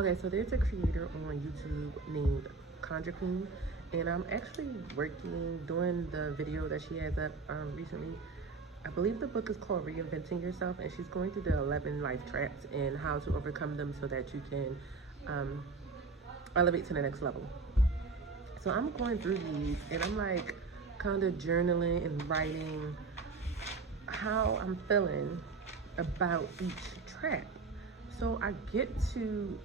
Okay, so there's a creator on YouTube named Conjure Queen, and I'm actually doing the video that she has up recently. I believe the book is called Reinventing Yourself, and she's going through the 11 life traps and how to overcome them so that you can um, elevate to the next level. So I'm going through these, and I'm like kind of journaling and writing how I'm feeling about each trap. So I get to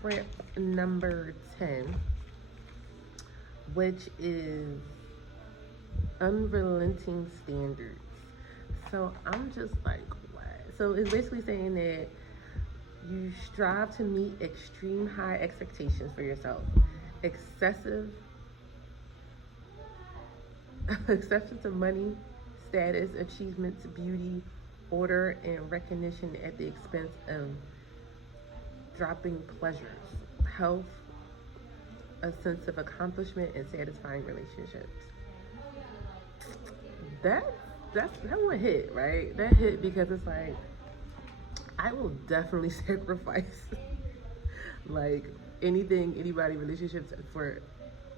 trap number 10, which is unrelenting standards. So I'm just like, what? So it's basically saying that you strive to meet extreme high expectations for yourself, excessive acceptance of money, status, achievements, beauty, order, and recognition at the expense of dropping pleasures, health, a sense of accomplishment, and satisfying relationships. That that one hit, right? That hit because it's like I will definitely sacrifice like anything, anybody, relationships for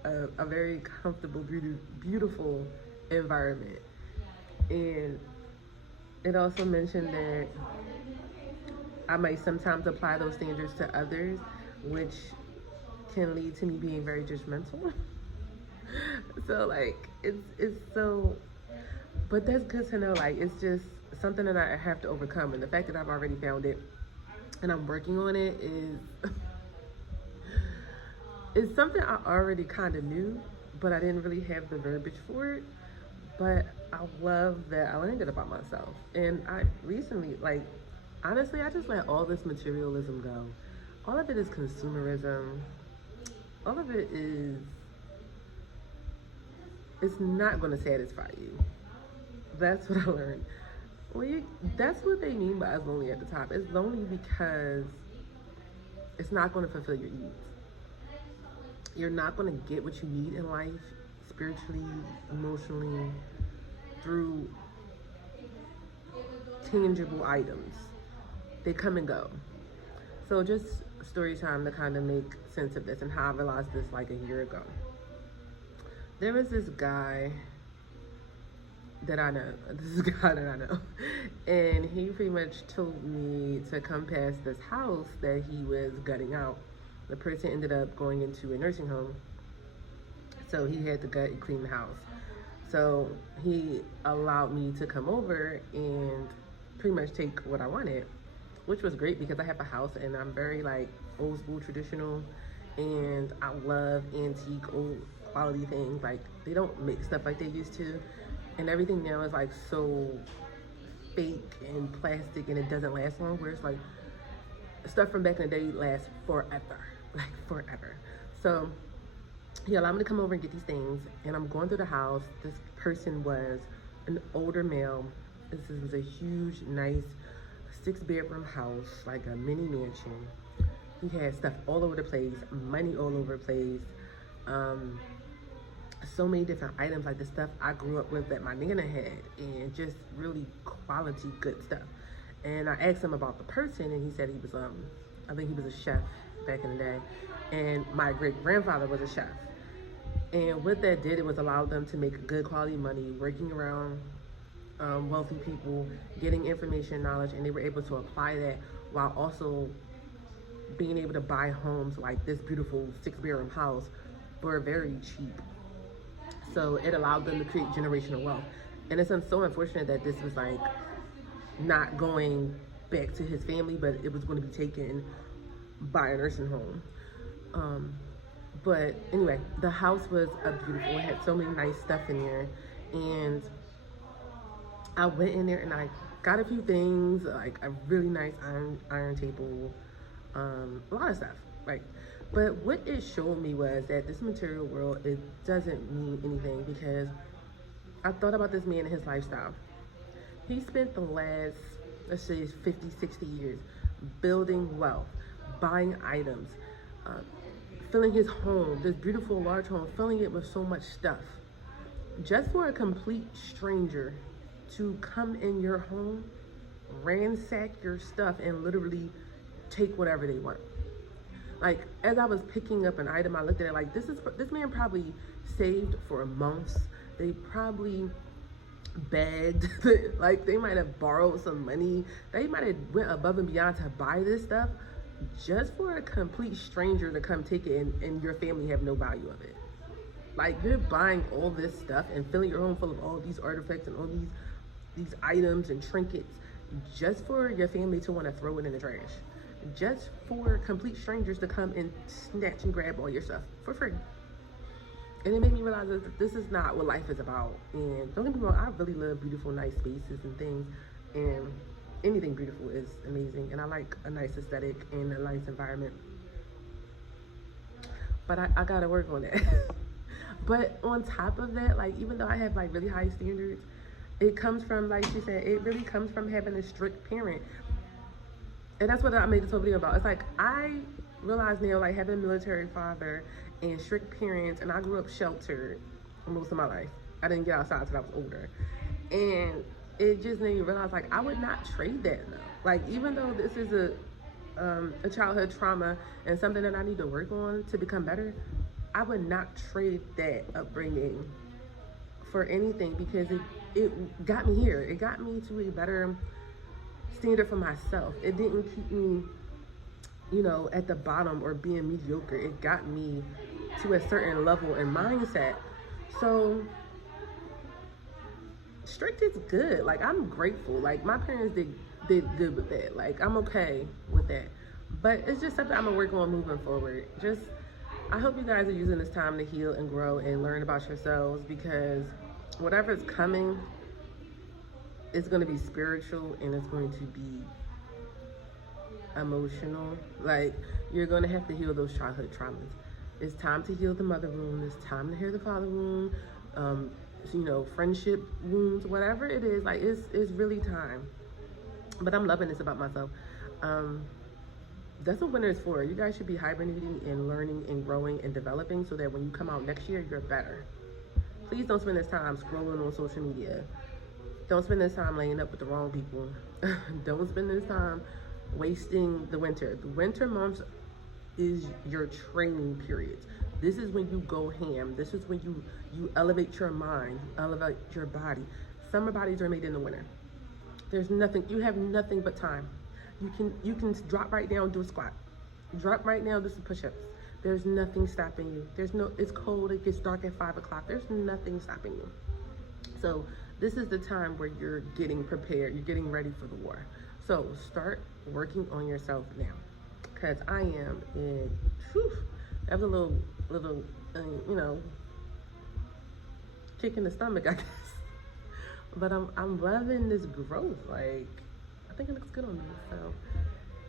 a very comfortable, beautiful environment. And it also mentioned that I might sometimes apply those standards to others, which can lead to me being very judgmental. So like it's so, but that's good to know. Like it's just something that I have to overcome, and the fact that I've already found it and I'm working on it is something I already kind of knew, but I didn't really have the verbiage for it. But I love that I learned it about myself, and I recently, like, honestly, I just let all this materialism go. All of it is consumerism. All of it is, it's not going to satisfy you. That's what I learned. That's what they mean by it's lonely at the top. It's lonely because it's not going to fulfill your needs. You're not going to get what you need in life, spiritually, emotionally, through tangible items. They come and go. So just story time to kind of make sense of this and how I realized this like a year ago. There was this guy that I know, and he pretty much told me to come past this house that he was gutting out. The person ended up going into a nursing home, so he had to gut and clean the house. So he allowed me to come over and pretty much take what I wanted, which was great because I have a house and I'm very like old school traditional, and I love antique old quality things. Like they don't make stuff like they used to, and everything now is like so fake and plastic and it doesn't last long, where it's like stuff from back in the day lasts forever, like forever. So he allowed me to come over and get these things, and I'm going through the house. This person was an older male. This was a huge, nice 6-bedroom house, like a mini mansion. He had stuff all over the place, money all over the place. So many different items, like the stuff I grew up with that my nana had, and just really quality good stuff. And I asked him about the person, and he said he was I think he was a chef back in the day, and my great grandfather was a chef. And what that did, it was allowed them to make good quality money working around wealthy people, getting information, knowledge, and they were able to apply that while also being able to buy homes like this beautiful 6-bedroom house for very cheap. So it allowed them to create generational wealth. And it's so unfortunate that this was like not going back to his family, but it was going to be taken by a nursing home. But anyway, the house was beautiful. It had so many nice stuff in there. And I went in there and I got a few things, like a really nice iron table, a lot of stuff, right? But what it showed me was that this material world, it doesn't mean anything, because I thought about this man and his lifestyle. He spent the last, let's say 50, 60 years building wealth, buying items, filling his home, this beautiful large home, filling it with so much stuff. Just for a complete stranger to come in your home, ransack your stuff, and literally take whatever they want. Like, as I was picking up an item, I looked at it like, this man probably saved for months. They probably begged, like they might have borrowed some money. They might have went above and beyond to buy this stuff just for a complete stranger to come take it, and your family have no value of it. Like, you're buying all this stuff and filling your home full of all these artifacts and all these items and trinkets just for your family to want to throw it in the trash. Just for complete strangers to come and snatch and grab all your stuff for free. And it made me realize that this is not what life is about. And don't get me wrong, I really love beautiful, nice spaces and things. And anything beautiful is amazing. And I like a nice aesthetic and a nice environment. But I gotta work on that. But on top of that, like, even though I have like really high standards, it comes from, like she said, it really comes from having a strict parent. And that's what I made this whole video about. It's like, I realize now, like, having a military father and strict parents, and I grew up sheltered most of my life. I didn't get outside until I was older. And it just made me realize, like, I would not trade that, though. Like, even though this is a childhood trauma and something that I need to work on to become better, I would not trade that upbringing for anything, because it got me here. It got me to a better standard for myself. It didn't keep me, you know, at the bottom or being mediocre. It got me to a certain level and mindset. So strict is good. Like, I'm grateful. Like, my parents did good with that. Like, I'm okay with that. But it's just something I'm gonna work on moving forward. Just, I hope you guys are using this time to heal and grow and learn about yourselves, because whatever's coming, it's going to be spiritual and it's going to be emotional. Like, you're going to have to heal those childhood traumas. It's time to heal the mother wound. It's time to heal the father wound. You know, friendship wounds, whatever it is. Like, it's really time. But I'm loving this about myself. That's what winter is for. You guys should be hibernating and learning and growing and developing, so that when you come out next year, you're better. Please don't spend this time scrolling on social media. Don't spend this time laying up with the wrong people. Don't spend this time wasting the winter. The winter months is your training period. This is when you go ham. This is when you elevate your mind, elevate your body. Summer bodies are made in the winter. There's nothing, you have nothing but time. You can drop right down, do a squat. Drop right now, do some push-ups. There's nothing stopping you. It's cold, it gets dark at 5 o'clock. There's nothing stopping you. So this is the time where you're getting prepared. You're getting ready for the war. So start working on yourself now. Because I am in, that was a little, you know, kick in the stomach, I guess. But I'm loving this growth. Like, I think it looks good on me.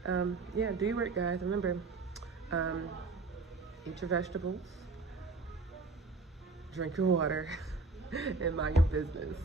So, yeah, do your work, guys. Remember, eat your vegetables, drink your water, and mind your business.